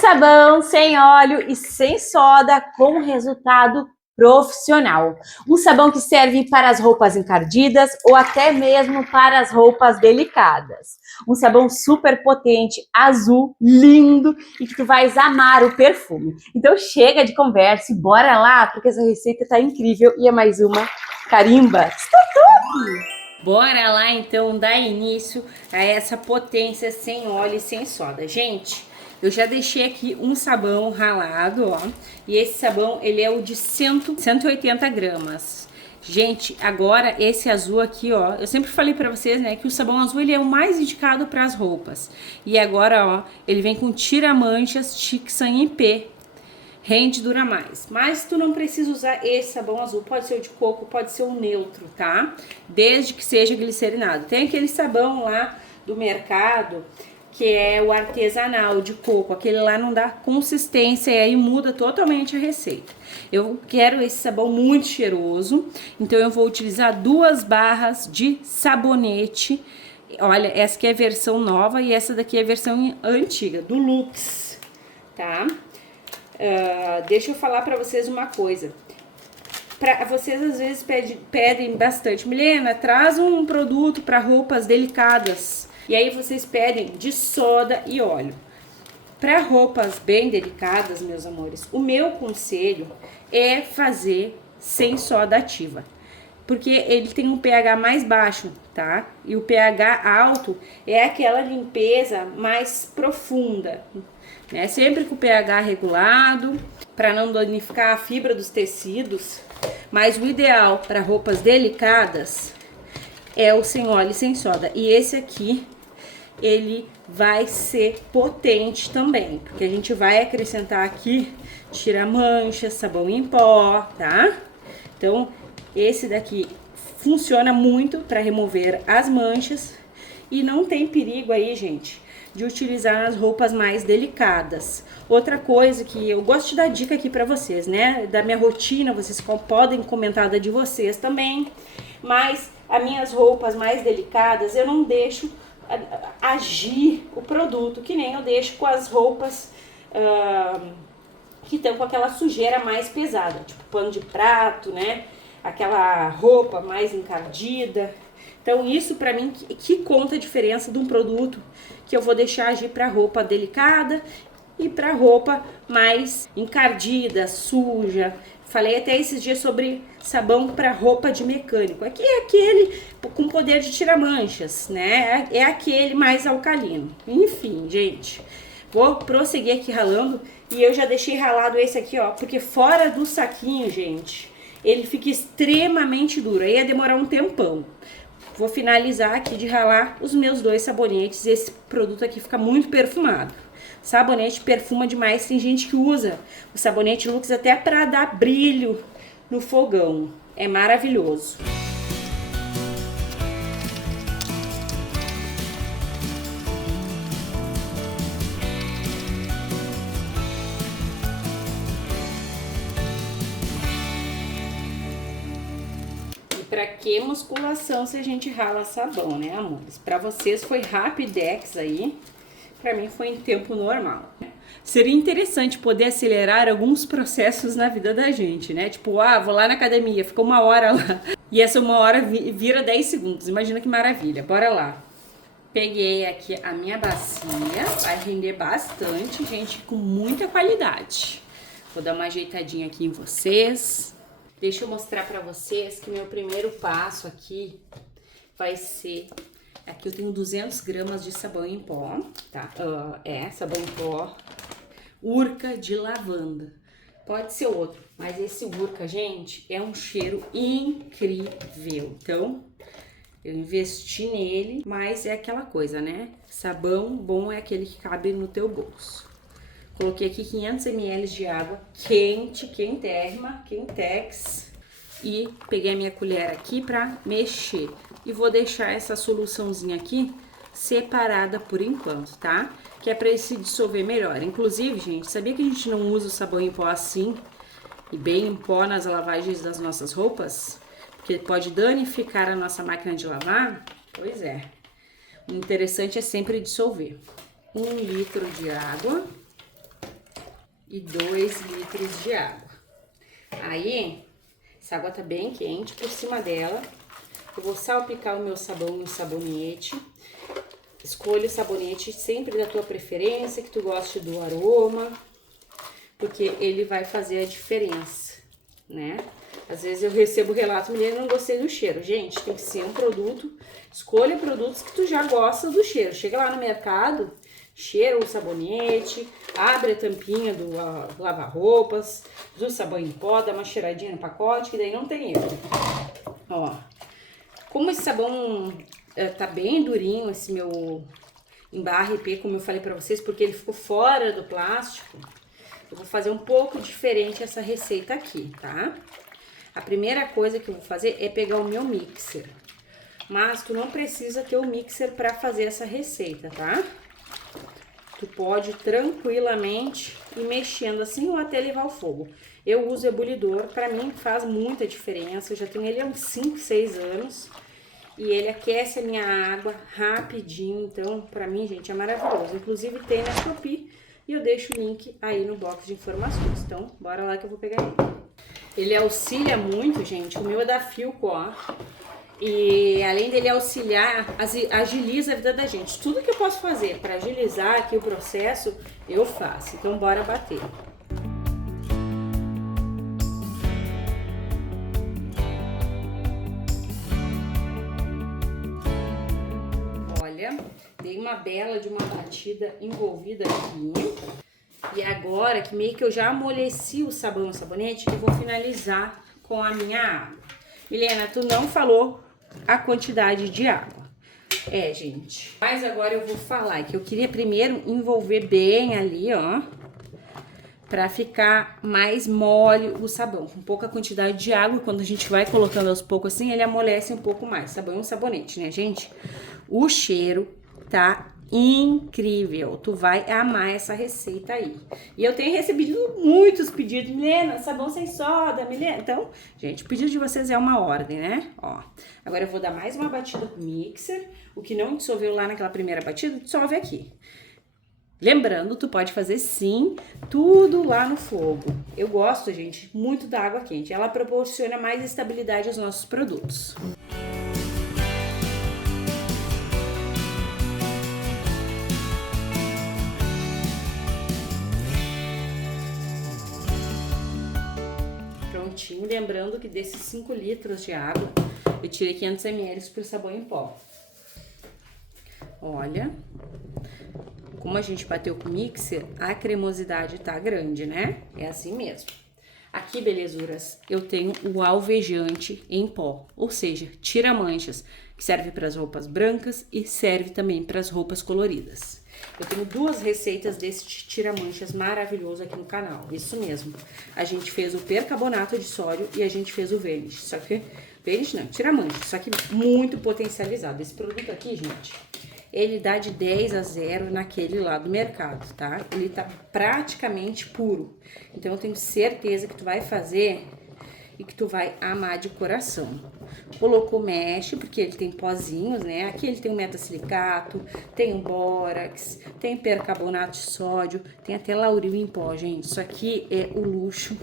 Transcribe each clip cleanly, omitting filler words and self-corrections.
sabão sem óleo e sem soda com resultado profissional. Um sabão que serve para as roupas encardidas ou até mesmo para as roupas delicadas. Um sabão super potente, azul, lindo e que tu vais amar o perfume. Então chega de conversa e bora lá, porque essa receita tá incrível e é mais uma carimba. Bora lá então dar início a essa potência sem óleo e sem soda. Gente, eu já deixei aqui um sabão ralado, ó. E esse sabão, ele é o de 180 gramas. Gente, agora esse azul aqui, ó. Eu sempre falei pra vocês, né, que o sabão azul, ele é o mais indicado para as roupas. E agora, ó, ele vem com tira-manchas Tixan IP. Rende, dura mais. Mas tu não precisa usar esse sabão azul. Pode ser o de coco, pode ser o neutro, tá? Desde que seja glicerinado. Tem aquele sabão lá do mercado que é o artesanal de coco. Aquele lá não dá consistência e aí muda totalmente a receita. Eu quero esse sabão muito cheiroso. Então eu vou utilizar 2 barras de sabonete. Olha, essa aqui é a versão nova e essa daqui é a versão antiga, do Lux, tá? Deixa eu falar pra vocês uma coisa. Vocês às vezes pedem bastante, Milena, traz um produto para roupas delicadas. E aí vocês pedem de soda e óleo. Para roupas bem delicadas, meus amores, o meu conselho é fazer sem soda ativa. Porque ele tem um pH mais baixo, tá? E o pH alto é aquela limpeza mais profunda, né? Sempre com o pH regulado, para não danificar a fibra dos tecidos. Mas o ideal para roupas delicadas é o sem óleo e sem soda. E esse aqui, ele vai ser potente também, porque a gente vai acrescentar aqui tira-manchas, sabão em pó, tá? Então, esse daqui funciona muito para remover as manchas e não tem perigo aí, gente, de utilizar nas roupas mais delicadas. Outra coisa que eu gosto de dar dica aqui para vocês, né? Da minha rotina, vocês podem comentar da de vocês também, mas as minhas roupas mais delicadas eu não deixo agir o produto, que nem eu deixo com as roupas que estão com aquela sujeira mais pesada, tipo pano de prato, né? Aquela roupa mais encardida. Então isso pra mim que conta a diferença de um produto que eu vou deixar agir pra roupa delicada e pra roupa mais encardida, suja. Falei até esses dias sobre sabão para roupa de mecânico. Aqui é aquele com poder de tirar manchas, né? É aquele mais alcalino. Enfim, gente, vou prosseguir aqui ralando. E eu já deixei ralado esse aqui, ó, porque fora do saquinho, gente, ele fica extremamente duro. Aí ia demorar um tempão. Vou finalizar aqui de ralar os meus 2 sabonetes. Esse produto aqui fica muito perfumado. Sabonete perfuma demais. Tem gente que usa o sabonete Lux até para dar brilho no fogão. É maravilhoso. Pra que musculação se a gente rala sabão, né, amores? Pra vocês foi rapidex aí, pra mim foi em tempo normal. Seria interessante poder acelerar alguns processos na vida da gente, né? Tipo, vou lá na academia, fica 1 hora lá. E essa 1 hora vira 10 segundos, imagina que maravilha. Bora lá. Peguei aqui a minha bacia, vai render bastante, gente, com muita qualidade. Vou dar uma ajeitadinha aqui em vocês. Deixa eu mostrar pra vocês que meu primeiro passo aqui vai ser... Aqui eu tenho 200 gramas de sabão em pó, tá? Sabão em pó. Urca de lavanda. Pode ser outro, mas esse Urca, gente, é um cheiro incrível. Então, eu investi nele, mas é aquela coisa, né? Sabão bom é aquele que cabe no teu bolso. Coloquei aqui 500 ml de água quente, quentérrima, quentex. E peguei a minha colher aqui pra mexer. E vou deixar essa soluçãozinha aqui separada por enquanto, tá? Que é pra ele se dissolver melhor. Inclusive, gente, sabia que a gente não usa o sabão em pó assim? E bem em pó nas lavagens das nossas roupas? Porque pode danificar a nossa máquina de lavar? Pois é. O interessante é sempre dissolver. 1 litro de água. e 2 litros de água. Aí, essa água tá bem quente, por cima dela, eu vou salpicar o meu sabão no sabonete. Escolha o sabonete sempre da tua preferência, que tu goste do aroma, porque ele vai fazer a diferença, né? Às vezes eu recebo relato, mulher, não gostei do cheiro. Gente, tem que ser um produto, escolha produtos que tu já gosta do cheiro. Chega lá no mercado, cheira o sabonete, abre a tampinha do lava-roupas, do sabão em pó, dá uma cheiradinha no pacote, que daí não tem erro. Ó, como esse sabão tá bem durinho, esse meu em barra IP, como eu falei pra vocês, porque ele ficou fora do plástico, eu vou fazer um pouco diferente essa receita aqui, tá? A primeira coisa que eu vou fazer é pegar o meu mixer. Mas tu não precisa ter o mixer para fazer essa receita, tá? Tu pode tranquilamente ir mexendo assim ou até levar ao fogo. Eu uso ebulidor, para mim faz muita diferença. Eu já tenho ele há uns 5, 6 anos. E ele aquece a minha água rapidinho. Então, para mim, gente, é maravilhoso. Inclusive tem na Shopee e eu deixo o link aí no box de informações. Então, bora lá que eu vou pegar ele. Ele auxilia muito, gente. O meu é da Philco, ó. E além dele auxiliar, agiliza a vida da gente. Tudo que eu posso fazer para agilizar aqui o processo, eu faço. Então, bora bater. Olha, dei uma bela de uma batida envolvida aqui. E agora que meio que eu já amoleci o sabão no sabonete, eu vou finalizar com a minha água. Milena, tu não falou a quantidade de água. É, gente. Mas agora eu vou falar que eu queria primeiro envolver bem ali, ó. Pra ficar mais mole o sabão. Com pouca quantidade de água, quando a gente vai colocando aos poucos assim, ele amolece um pouco mais. Sabão é um sabonete, né, gente? O cheiro tá incrível, tu vai amar essa receita aí. E eu tenho recebido muitos pedidos, Milena, sabão sem soda, Milena. Então, gente, o pedido de vocês é uma ordem, né? Ó, agora eu vou dar mais uma batida com o mixer. O que não dissolveu lá naquela primeira batida, dissolve aqui. Lembrando, tu pode fazer sim tudo lá no fogo. Eu gosto, gente, muito da água quente. Ela proporciona mais estabilidade aos nossos produtos. Prontinho, lembrando que desses 5 litros de água, eu tirei 500 ml para o sabão em pó. Olha, como a gente bateu com o mixer, a cremosidade tá grande, né? É assim mesmo. Aqui, belezuras, eu tenho o alvejante em pó, ou seja, tira manchas, que serve para as roupas brancas e serve também para as roupas coloridas. Eu tenho 2 receitas desse tira-manchas maravilhoso aqui no canal, isso mesmo. A gente fez o percarbonato de sódio e a gente fez o Vanish, só que, Vanish não, tira-manchas, só que muito potencializado. Esse produto aqui, gente, ele dá de 10 a 0 naquele lá do mercado, tá? Ele tá praticamente puro. Então, eu tenho certeza que tu vai fazer e que tu vai amar de coração. Colocou mesh, porque ele tem pozinhos, né? Aqui ele tem um metasilicato, tem um bórax, tem percarbonato de sódio, tem até lauril em pó, gente. Isso aqui é o luxo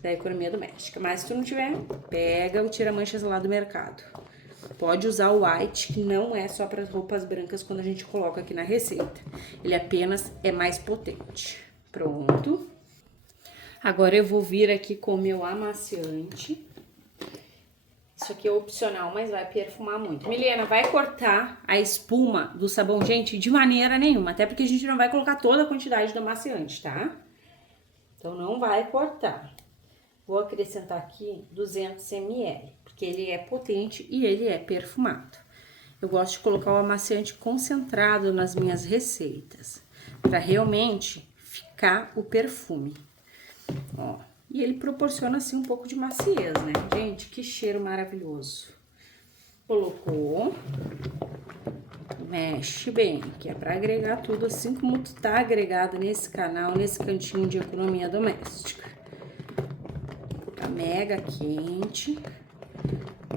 da economia doméstica. Mas se tu não tiver, pega o tira-manchas lá do mercado. Pode usar o white, que não é só para as roupas brancas quando a gente coloca aqui na receita. Ele apenas é mais potente. Pronto. Agora eu vou vir aqui com o meu amaciante. Isso aqui é opcional, mas vai perfumar muito. Milena, vai cortar a espuma do sabão, gente, de maneira nenhuma. Até porque a gente não vai colocar toda a quantidade do amaciante, tá? Então, não vai cortar. Vou acrescentar aqui 200 ml, porque ele é potente e ele é perfumado. Eu gosto de colocar o amaciante concentrado nas minhas receitas, para realmente ficar o perfume. Ó, e ele proporciona assim um pouco de maciez, né? Gente, que cheiro maravilhoso. Colocou, mexe bem, que é para agregar tudo assim como tu tá agregado nesse canal, nesse cantinho de economia doméstica. Tá mega quente.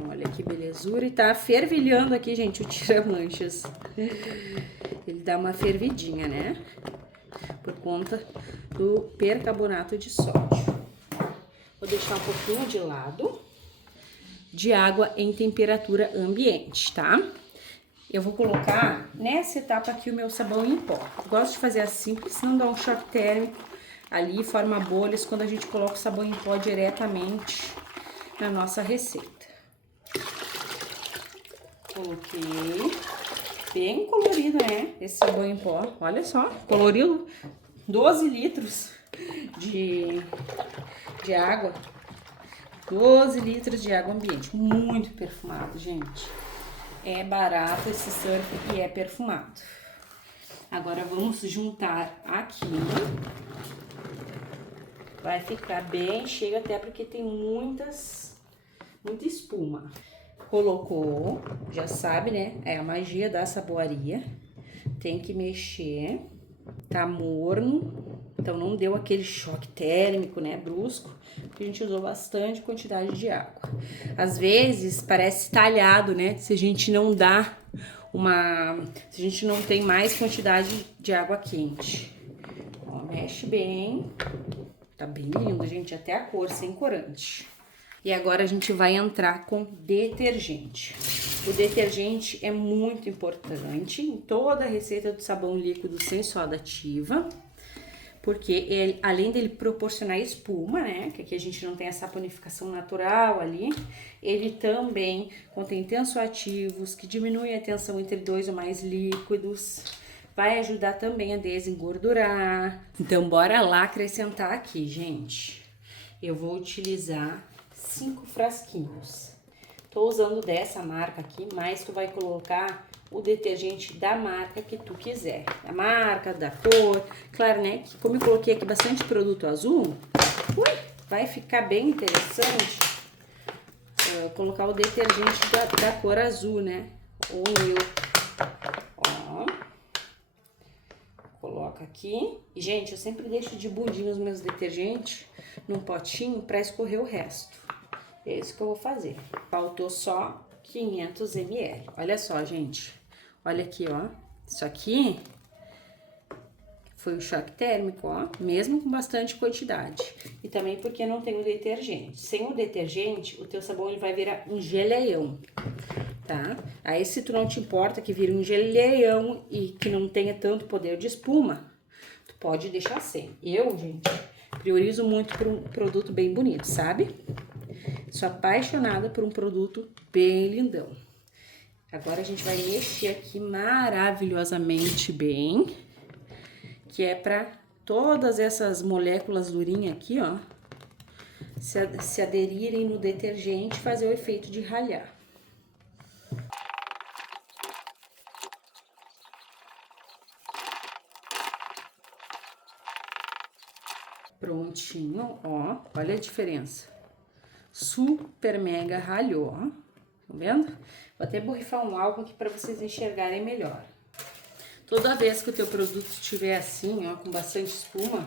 Olha que belezura. E tá fervilhando aqui, gente, o tira-manchas. Ele dá uma fervidinha, né? Por conta do percarbonato de sódio. Vou deixar um pouquinho de lado. De água em temperatura ambiente, tá? Eu vou colocar nessa etapa aqui o meu sabão em pó. Eu gosto de fazer assim, porque senão dá um choque térmico ali, forma bolhas quando a gente coloca o sabão em pó diretamente na nossa receita. Coloquei. Bem colorido, né? Esse sabão em pó. Olha só, coloriu 12 litros de água. 12 litros de água ambiente. Muito perfumado, gente. É barato esse surf e é perfumado. Agora vamos juntar aqui. Vai ficar bem cheio, até porque tem muita espuma. Colocou, já sabe, né? É a magia da saboaria. Tem que mexer. Tá morno, então não deu aquele choque térmico, né? Brusco, porque a gente usou bastante quantidade de água. Às vezes parece talhado, né? Se a gente não dá se a gente não tem mais quantidade de água quente. Ó, mexe bem. Tá bem lindo, gente, até a cor, sem corante. E agora a gente vai entrar com detergente. O detergente é muito importante em toda a receita do sabão líquido sem soda ativa, porque ele, além dele proporcionar espuma, né, que aqui a gente não tem a saponificação natural ali, ele também contém tensoativos que diminuem a tensão entre 2 ou mais líquidos, vai ajudar também a desengordurar. Então bora lá acrescentar aqui, gente. Eu vou utilizar 5 frasquinhos. Tô usando dessa marca aqui, mas tu vai colocar o detergente da marca que tu quiser. Da marca, da cor. Claro, né, que como eu coloquei aqui bastante produto azul, vai ficar bem interessante colocar o detergente da cor azul, né? Ou neutro. Ó. Coloca aqui. E, gente, eu sempre deixo de budinho os meus detergentes num potinho para escorrer o resto. É isso que eu vou fazer. Faltou só 500 ml. Olha só, gente. Olha aqui, ó. Isso aqui foi o choque térmico, ó. Mesmo com bastante quantidade. E também porque não tem o detergente. Sem o detergente, o teu sabão ele vai virar um geleião, tá? Aí, se tu não te importa que vire um geleião e que não tenha tanto poder de espuma, tu pode deixar sem. Eu, gente, priorizo muito por um produto bem bonito, sabe? Sou apaixonada por um produto bem lindão. Agora a gente vai mexer aqui maravilhosamente bem, que é para todas essas moléculas durinhas aqui, ó, se aderirem no detergente e fazer o efeito de ralhar. Prontinho, ó, olha a diferença. Super mega ralhou, ó. Tá vendo? Vou até borrifar um álcool aqui para vocês enxergarem melhor. Toda vez que o teu produto estiver assim, ó, com bastante espuma,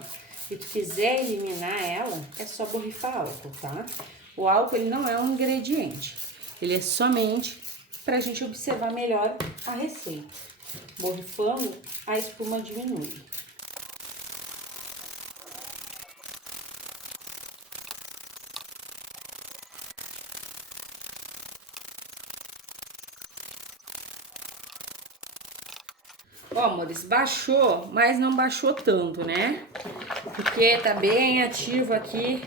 e tu quiser eliminar ela, é só borrifar álcool, tá? O álcool, ele não é um ingrediente. Ele é somente pra gente observar melhor a receita. Borrifando, a espuma diminui. Ó, amores, baixou, mas não baixou tanto, né? Porque tá bem ativo aqui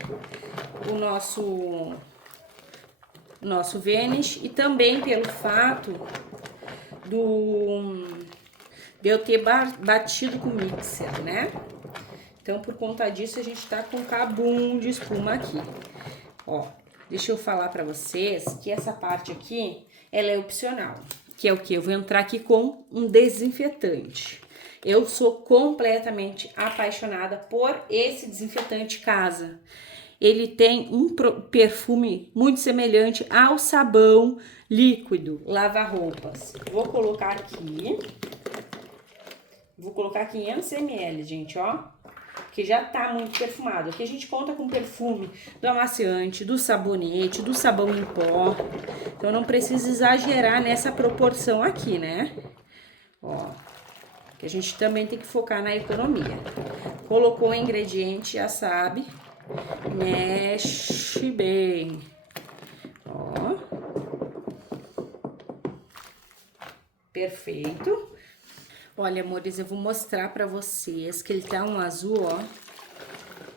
o nosso Vanish e também pelo fato de eu ter batido com o mixer, né? Então, por conta disso, a gente tá com cabum de espuma aqui. Ó, deixa eu falar pra vocês que essa parte aqui, ela é opcional. Que é o que? Eu vou entrar aqui com um desinfetante. Eu sou completamente apaixonada por esse desinfetante casa. Ele tem um perfume muito semelhante ao sabão líquido lava-roupas. Vou colocar aqui. Vou colocar 500 ml, gente, ó. Que já tá muito perfumado. Aqui a gente conta com perfume do amaciante, do sabonete, do sabão em pó. Então não precisa exagerar nessa proporção aqui, né? Ó, que a gente também tem que focar na economia. Colocou o ingrediente, já sabe. Mexe bem. Ó. Perfeito. Olha, amores, eu vou mostrar pra vocês que ele tá um azul, ó,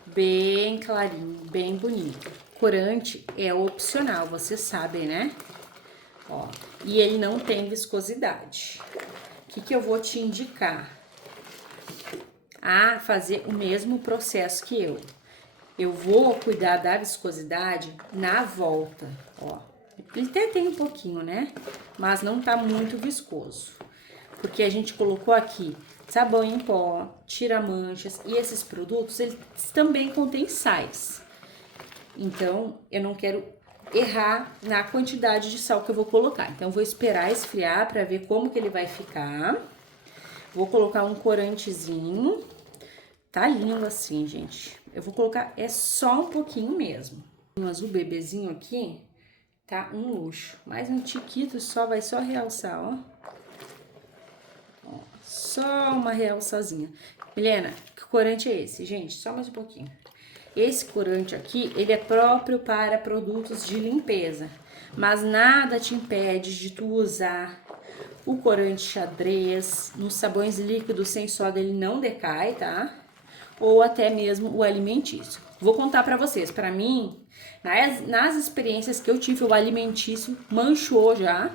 bem clarinho, bem bonito. Corante é opcional, vocês sabem, né? Ó, e ele não tem viscosidade. O que eu vou te indicar? A fazer o mesmo processo que eu. Eu vou cuidar da viscosidade na volta, ó. Ele até tem um pouquinho, né? Mas não tá muito viscoso. Porque a gente colocou aqui sabão em pó, tira manchas, e esses produtos, eles também contêm sais. Então, eu não quero errar na quantidade de sal que eu vou colocar. Então, eu vou esperar esfriar para ver como que ele vai ficar. Vou colocar um corantezinho. Tá lindo assim, gente. Eu vou colocar, é só um pouquinho mesmo. Um azul bebezinho aqui, tá um luxo. Mais um tiquito só, vai só realçar, ó. Só uma realçazinha. Milena, que corante é esse, gente? Só mais um pouquinho. Esse corante aqui, ele é próprio para produtos de limpeza. Mas nada te impede de tu usar o corante xadrez. Nos sabões líquidos sem soda ele não decai, tá? Ou até mesmo o alimentício. Vou contar pra vocês. Pra mim, nas experiências que eu tive, o alimentício manchou já.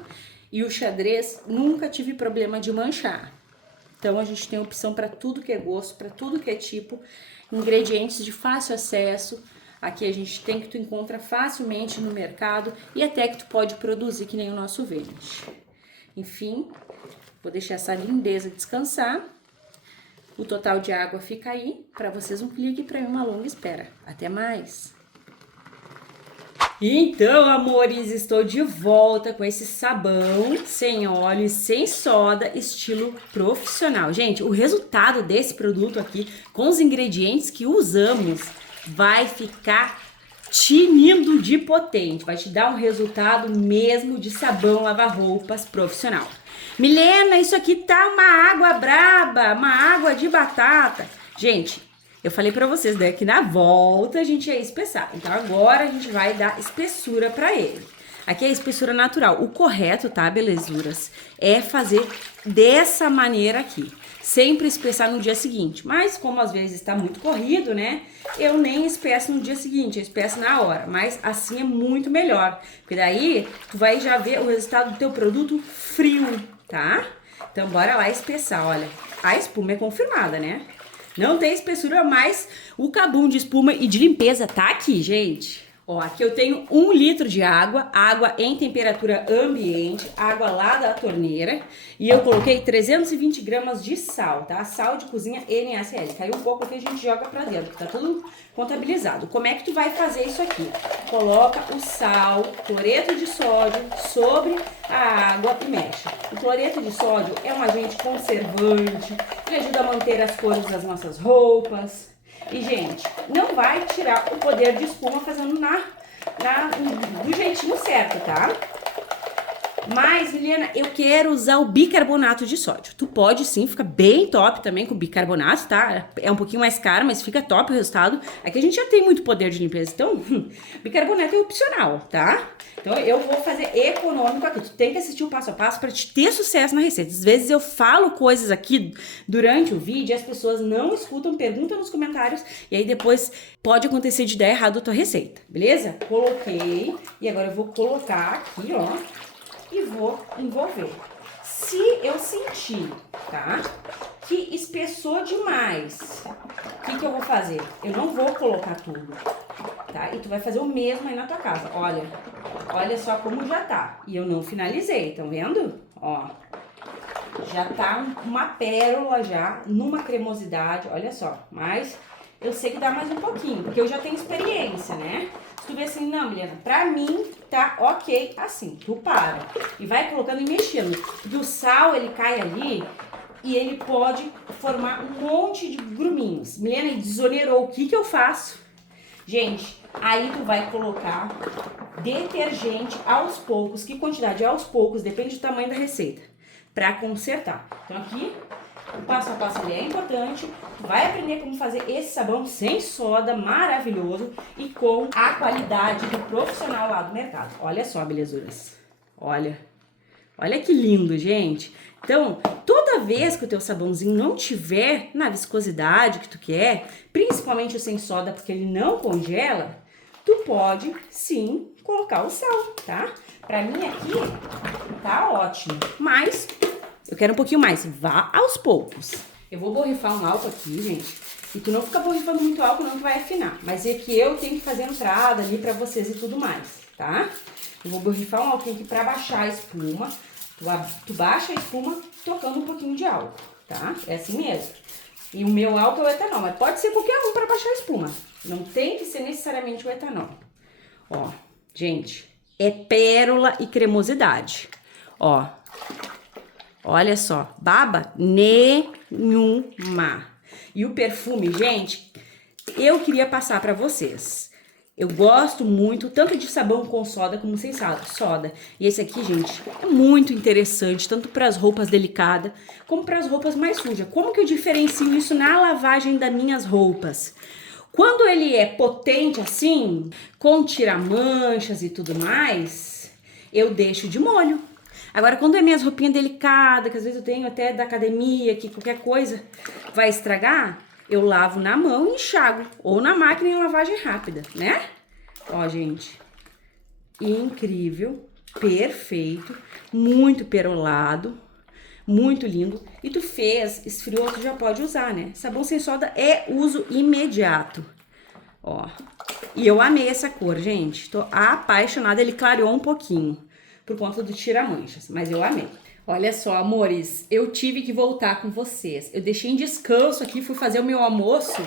E o xadrez, nunca tive problema de manchar. Então, a gente tem opção para tudo que é gosto, para tudo que é tipo, ingredientes de fácil acesso. Aqui a gente tem que tu encontra facilmente no mercado e até que tu pode produzir que nem o nosso vende. Enfim, vou deixar essa lindeza descansar. O total de água fica aí, para vocês um clique, para mim uma longa espera. Até mais! Então, amores, estou de volta com esse sabão sem óleo e sem soda, estilo profissional. Gente, o resultado desse produto aqui, com os ingredientes que usamos, vai ficar tinindo de potente. Vai te dar um resultado mesmo de sabão lava-roupas profissional. Milena, isso aqui tá uma água braba, uma água de batata. Gente, eu falei pra vocês, né, que na volta a gente ia espessar. Então agora a gente vai dar espessura pra ele. Aqui é a espessura natural. O correto, tá, belezuras, é fazer dessa maneira aqui. Sempre espessar no dia seguinte. Mas como às vezes tá muito corrido, né, eu nem espesso no dia seguinte, eu espesso na hora. Mas assim é muito melhor. Porque daí tu vai já ver o resultado do teu produto frio, tá? Então bora lá espessar, olha. A espuma é confirmada, né? Não tem espessura, mas o cabum de espuma e de limpeza tá aqui, gente. Ó, aqui eu tenho 1 litro de água, água em temperatura ambiente, água lá da torneira. E eu coloquei 320 gramas de sal, tá? Sal de cozinha NaCl. Caiu um pouco que a gente joga pra dentro, tá tudo contabilizado. Como é que tu vai fazer isso aqui? Coloca o sal, cloreto de sódio sobre a água e mexe. O cloreto de sódio é um agente conservante, ele ajuda a manter as cores das nossas roupas. E, gente, não vai tirar o poder de espuma fazendo do jeitinho certo, tá? Mas, Milena, eu quero usar o bicarbonato de sódio. Tu pode sim, fica bem top também com bicarbonato, tá? É um pouquinho mais caro, mas fica top o resultado. Aqui a gente já tem muito poder de limpeza, então bicarbonato é opcional, tá? Então eu vou fazer econômico aqui. Tu tem que assistir o passo a passo para te ter sucesso na receita. Às vezes eu falo coisas aqui durante o vídeo e as pessoas não escutam, perguntam nos comentários e aí depois pode acontecer de dar errado a tua receita, beleza? Coloquei e agora eu vou colocar aqui, ó, e vou envolver. Se eu sentir, tá, que espessou demais, o que eu vou fazer? Eu não vou colocar tudo, tá? E tu vai fazer o mesmo aí na tua casa. Olha só como já tá. E eu não finalizei, estão vendo? Ó, já tá uma pérola já, numa cremosidade, olha só. Mas eu sei que dá mais um pouquinho, porque eu já tenho experiência, né? Se tu vê assim, não, Milena, pra mim tá ok assim, tu para. E vai colocando e mexendo. Porque o sal, ele cai ali e ele pode formar um monte de gruminhos. Milena, desonerou, o que eu faço? Gente, aí tu vai colocar detergente aos poucos. Que quantidade? Aos poucos, depende do tamanho da receita. Pra consertar. Então aqui O passo a passo ele é importante. Tu vai aprender como fazer esse sabão sem soda, maravilhoso e com a qualidade do profissional lá do mercado. Olha só, belezuras. Olha que lindo, gente. Então, toda vez que o teu sabãozinho não tiver na viscosidade que tu quer, principalmente o sem soda, porque ele não congela, tu pode sim colocar o sal, tá? Pra mim aqui tá ótimo, mas eu quero um pouquinho mais. Vá aos poucos. Eu vou borrifar um álcool aqui, gente. E tu não fica borrifando muito álcool, não, que vai afinar. Mas é que eu tenho que fazer entrada ali pra vocês e tudo mais, tá? Eu vou borrifar um álcool aqui pra baixar a espuma. Tu baixa a espuma tocando um pouquinho de álcool, tá? É assim mesmo. E o meu álcool é o etanol, mas pode ser qualquer um pra baixar a espuma. Não tem que ser necessariamente o etanol. Ó, gente, é pérola e cremosidade. Ó, olha só, baba nenhuma. E o perfume, gente, eu queria passar pra vocês. Eu gosto muito, tanto de sabão com soda como sem soda. E esse aqui, gente, é muito interessante, tanto para as roupas delicadas, como para as roupas mais sujas. Como que eu diferencio isso na lavagem das minhas roupas? Quando ele é potente assim, com tira-manchas e tudo mais, eu deixo de molho. Agora, quando é minhas roupinhas delicadas, que às vezes eu tenho até da academia, que qualquer coisa vai estragar, eu lavo na mão e enxago. Ou na máquina em lavagem rápida, né? Ó, gente. Incrível. Perfeito. Muito perolado. Muito lindo. E tu fez, esfriou, tu já pode usar, né? Sabão sem soda é uso imediato. Ó. E eu amei essa cor, gente. Tô apaixonada. Ele clareou um pouquinho por conta do tira-manchas, mas eu amei. Olha só, amores, eu tive que voltar com vocês. Eu deixei em descanso aqui, fui fazer o meu almoço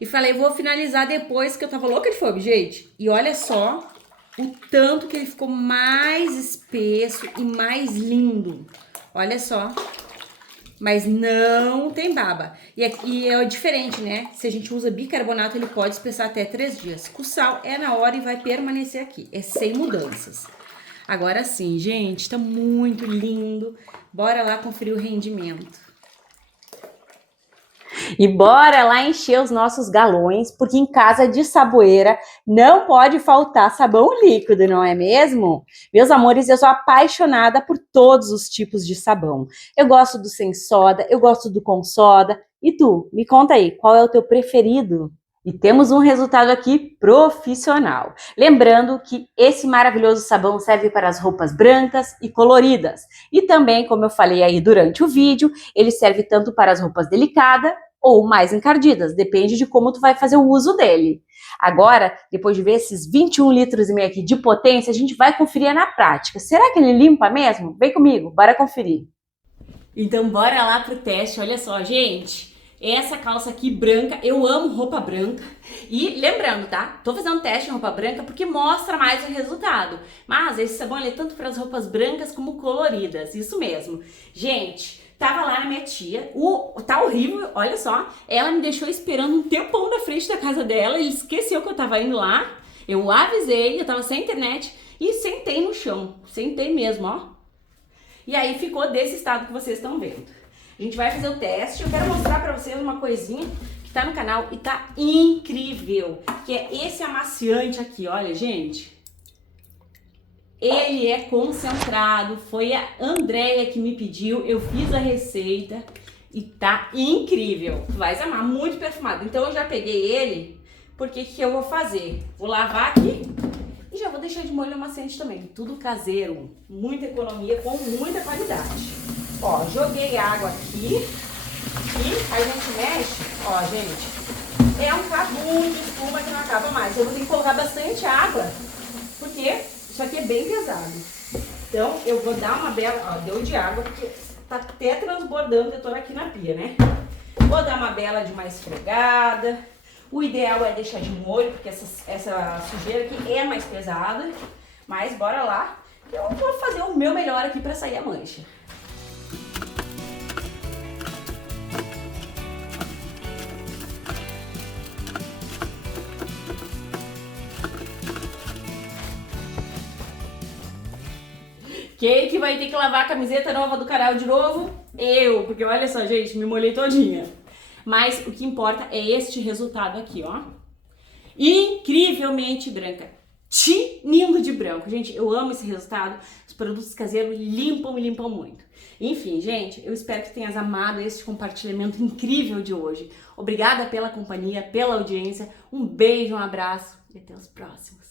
e falei, vou finalizar depois, que eu tava louca de fome, gente. E olha só o tanto que ele ficou mais espesso e mais lindo. Olha só. Mas não tem baba. E é diferente, né? Se a gente usa bicarbonato, ele pode espessar até 3 dias. Com sal é na hora e vai permanecer aqui. É sem mudanças. Agora sim, gente, tá muito lindo. Bora lá conferir o rendimento. E bora lá encher os nossos galões, porque em casa de saboeira não pode faltar sabão líquido, não é mesmo? Meus amores, eu sou apaixonada por todos os tipos de sabão. Eu gosto do sem soda, eu gosto do com soda. E tu, me conta aí, qual é o teu preferido? E temos um resultado aqui profissional. Lembrando que esse maravilhoso sabão serve para as roupas brancas e coloridas. E também, como eu falei aí durante o vídeo, ele serve tanto para as roupas delicadas ou mais encardidas. Depende de como tu vai fazer o uso dele. Agora, depois de ver esses 21 litros e meio aqui de potência, a gente vai conferir na prática. Será que ele limpa mesmo? Vem comigo, bora conferir. Então, bora lá pro teste. Olha só, gente. Essa calça aqui branca, eu amo roupa branca. E lembrando, tá? Tô fazendo teste em roupa branca porque mostra mais o resultado. Mas esse sabão é tanto para as roupas brancas como coloridas. Isso mesmo. Gente, tava lá na minha tia. Tá horrível, olha só. Ela me deixou esperando um tempão na frente da casa dela. Ele esqueceu que eu tava indo lá. Eu avisei, eu tava sem internet. E sentei no chão. Sentei mesmo, ó. E aí ficou desse estado que vocês estão vendo. A gente vai fazer o teste. Eu quero mostrar pra vocês uma coisinha que tá no canal e tá incrível. Que é esse amaciante aqui, olha, gente. Ele é concentrado. Foi a Andréia que me pediu. Eu fiz a receita e tá incrível. Tu vais amar, muito perfumado. Então eu já peguei ele, porque o que eu vou fazer? Vou lavar aqui e já vou deixar de molho amaciante também. Tudo caseiro, muita economia com muita qualidade. Ó, joguei água aqui e a gente mexe. Ó, gente, é um cabum de espuma que não acaba mais. Eu vou ter que colocar bastante água, porque isso aqui é bem pesado. Então, eu vou dar uma bela... Ó, deu de água, porque tá até transbordando, eu tô aqui na pia, né? Vou dar uma bela de uma esfregada. O ideal é deixar de molho, porque essa sujeira aqui é mais pesada. Mas bora lá, que eu vou fazer o meu melhor aqui pra sair a mancha. Quem que vai ter que lavar a camiseta nova do canal de novo? Eu, porque olha só, gente, me molhei todinha. Mas o que importa é este resultado aqui, ó. Incrivelmente branca. Tinindo de branco. Gente, eu amo esse resultado. Os produtos caseiros limpam e limpam muito. Enfim, gente, eu espero que tenhas amado este compartilhamento incrível de hoje. Obrigada pela companhia, pela audiência. Um beijo, um abraço e até os próximos.